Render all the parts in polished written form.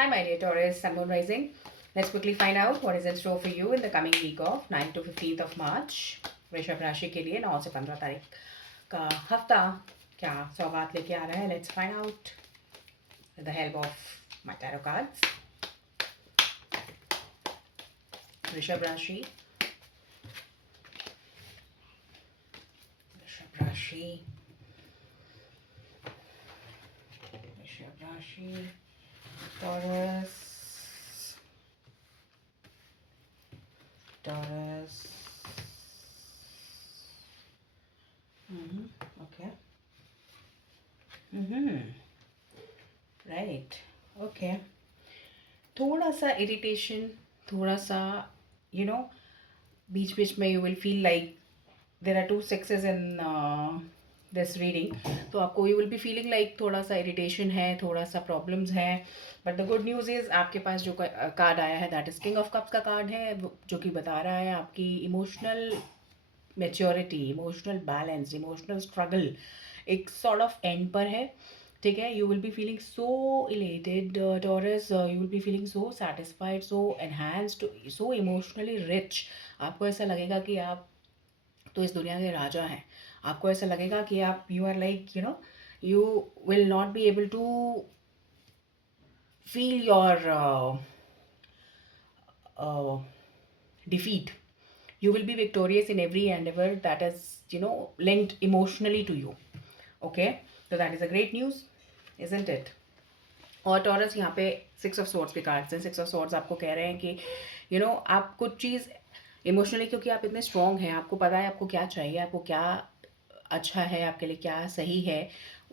Hi, my dear Taurus, Sun Moon Rising. Let's quickly find out what is in store for you in the coming week of 9 to 15th of March. वृषभ राशि के लिए 9 से 15 तारीख का हफ्ता क्या सौगात लेके आ रहा है. Let's find out with the help of my tarot cards. वृषभ राशि, वृषभ राशि, वृषभ राशि, Taurus, Taurus. Okay. Right. Okay. थोड़ा सा इरिटेशन, थोड़ा सा बीच बीच में you will feel like there are 2 6s in this reading. तो आपको you will be feeling like थोड़ा सा इरिटेशन है, थोड़ा सा प्रॉब्लम्स है. But the good news is आपके पास जो कार्ड आया है that is king of cups का कार्ड है, जो कि बता रहा है आपकी emotional maturity, emotional balance, emotional struggle एक सॉर्ट ऑफ एंड पर है. ठीक है, you will be feeling so elated taurus, you will be feeling so satisfied, so enhanced, so emotionally rich. आपको ऐसा लगेगा कि आप तो इस दुनिया के राजा हैं. आपको ऐसा लगेगा कि आप you are like you will not be able to feel your defeat. You will be victorious in every endeavor that is linked emotionally to you. Okay, so that is a great news, isn't it? और taurus यहाँ पे 6 of swords के cards हैं. 6 of swords आपको कह रहे हैं कि आप कुछ चीज़ इमोशनली, क्योंकि आप इतने स्ट्रॉन्ग हैं, आपको पता है आपको क्या चाहिए, आपको क्या अच्छा है, आपके लिए क्या सही है,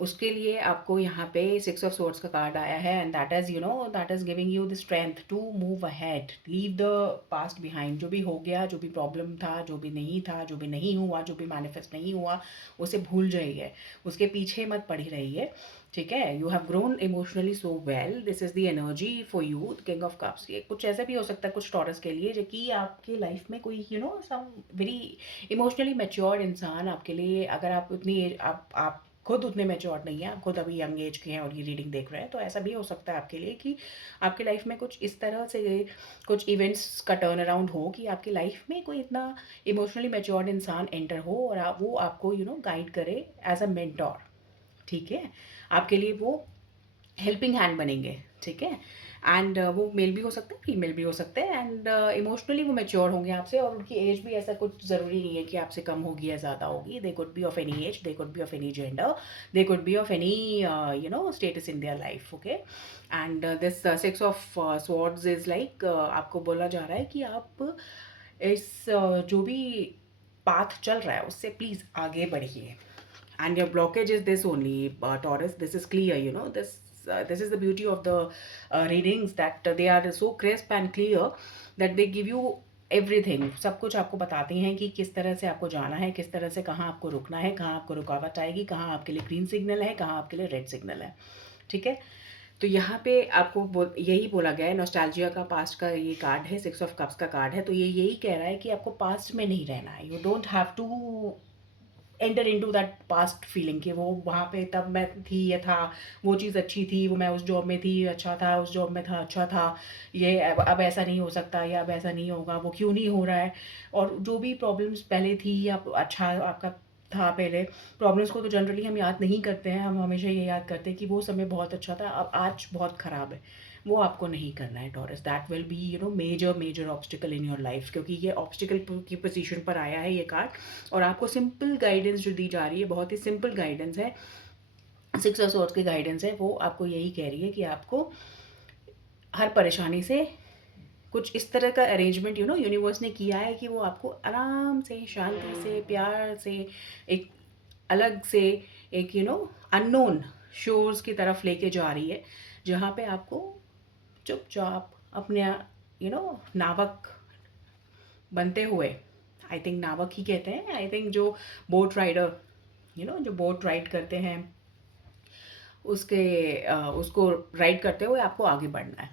उसके लिए आपको यहाँ पे 6 ऑफ सॉर्ड्स का कार्ड आया है. And that is that is giving you the strength to move ahead, leave the past behind. जो भी हो गया, जो भी प्रॉब्लम था, जो भी नहीं था, जो भी नहीं हुआ, जो भी मैनिफेस्ट नहीं हुआ, उसे भूल जाइए, उसके पीछे मत पड़ी रहिए. ठीक है, you have grown emotionally so well. This is the energy for you, king of cups. ये कुछ ऐसा भी हो सकता है कुछ टॉरस के लिए, जो कि आपकी लाइफ में कोई सम वेरी इमोशनली मैच्योर इंसान आपके लिए, अगर आप उतनी आप खुद उतने मैच्योर नहीं है, आप खुद अभी यंग एज के हैं और ये रीडिंग देख रहे हैं, तो ऐसा भी हो सकता है आपके लिए कि आपकी लाइफ में कुछ इस तरह से कुछ इवेंट्स का टर्न अराउंड हो कि आपकी लाइफ में कोई इतना इमोशनली मैच्योर्ड इंसान एंटर हो और वो आपको गाइड करे एज अ मेंटोर. ठीक है, आपके लिए वो हेल्पिंग हैंड बनेंगे. ठीक है, एंड वो मेल भी हो सकते हैं, फीमेल भी हो सकते हैं. एंड इमोशनली वो मैच्योर होंगे आपसे, और उनकी एज भी ऐसा कुछ ज़रूरी नहीं है कि आपसे कम होगी या ज़्यादा होगी. They could be of any as, they could be of any gender, they could be of any status in their life. Okay, and this 6 of swords is like आपको बोला जा रहा है कि आप इस जो भी पाथ चल रहा है उससे प्लीज़ आगे बढ़िए. And your blockage is this only, Taurus. This is clear, this is the beauty of the readings, that they are so crisp and clear that they give you everything. सब कुछ आपको बताते हैं कि किस तरह से आपको जाना है, किस तरह से कहाँ आपको रुकना है, कहाँ आपको रुकावट आएगी, कहाँ आपके लिए ग्रीन सिग्नल है, कहाँ आपके लिए रेड सिग्नल है. ठीक है, तो यहाँ पे आपको यही बोला गया है. नॉस्टैल्जिया का पास्ट का ये कार्ड है, 6 ऑफ कप्स का कार्ड है. तो ये यही कह रहा है कि आपको पास्ट में नहीं रहना है. You don't have to enter into that past feeling कि वो वहाँ पे तब मैं थी, ये था, वो चीज़ अच्छी थी, वो मैं उस जॉब में थी, अच्छा था, उस जॉब में था, अच्छा था, ये अब ऐसा नहीं हो सकता, या अब ऐसा नहीं होगा, वो क्यों नहीं हो रहा है. और जो भी प्रॉब्लम्स पहले थी या अच्छा आपका था पहले, प्रॉब्लम्स को तो जनरली हम याद नहीं करते हैं. हम हमेशा ये याद करते हैं कि वो समय बहुत अच्छा था, अब आज बहुत ख़राब है. वो आपको नहीं करना है टॉरस. That will be major obstacle in your life, क्योंकि ये ऑब्स्टिकल की पोजीशन पर आया है ये कार्ड. और आपको सिंपल गाइडेंस जो दी जा रही है, बहुत ही सिंपल गाइडेंस है, 6 ऑफ सॉर्ड्स की गाइडेंस है. वो आपको यही कह रही है कि आपको हर परेशानी से कुछ इस तरह का अरेंजमेंट यूनिवर्स ने किया है कि वो आपको आराम से, शांति से, प्यार से, एक अलग से एक अननोन शोर्स की तरफ लेके जा रही है, जहाँ पे आपको चुपचाप अपने नावक बनते हुए, आई थिंक नावक ही कहते हैं, आई थिंक जो बोट राइडर जो बोट राइड करते हैं, उसको राइड करते हुए आपको आगे बढ़ना है.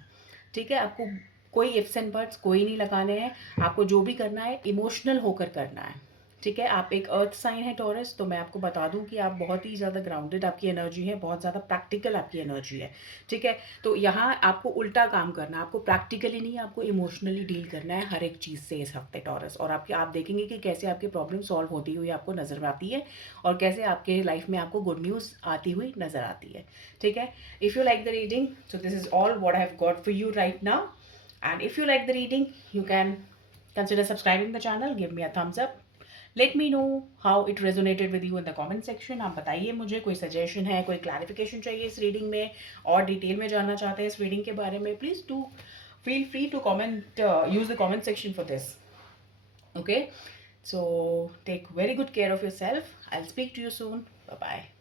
ठीक है, आपको कोई इफ्स एंड बट्स कोई नहीं लगाने हैं. आपको जो भी करना है इमोशनल होकर करना है. ठीक है, आप एक अर्थ साइन है टॉरस, तो मैं आपको बता दूं कि आप बहुत ही ज़्यादा ग्राउंडेड आपकी एनर्जी है, बहुत ज़्यादा प्रैक्टिकल आपकी एनर्जी है। ठीक है, तो यहाँ आपको उल्टा काम करना है, आपको प्रैक्टिकली नहीं, आपको इमोशनली डील करना है हर एक चीज़ से इस हफ्ते टॉरस। और आप देखेंगे कि कैसे आपकी प्रॉब्लम सॉल्व होती हुई आपको नज़र आती है, और कैसे आपके लाइफ में आपको गुड न्यूज़ आती हुई नज़र आती है। ठीक है, if you like the reading, so this is all what I have got for you right now. And if you like the reading, you can consider subscribing the channel, give me a thumbs up, let me know how it resonated with you in the comment section। आप बताइए मुझे, कोई suggestion है, कोई clarification चाहिए इस reading में, और डिटेल में जानना चाहते हैं इस रीडिंग के बारे में, please do feel free to comment, use the comment section for this। Okay, so take very good care of yourself, I'll speak to you soon, bye bye।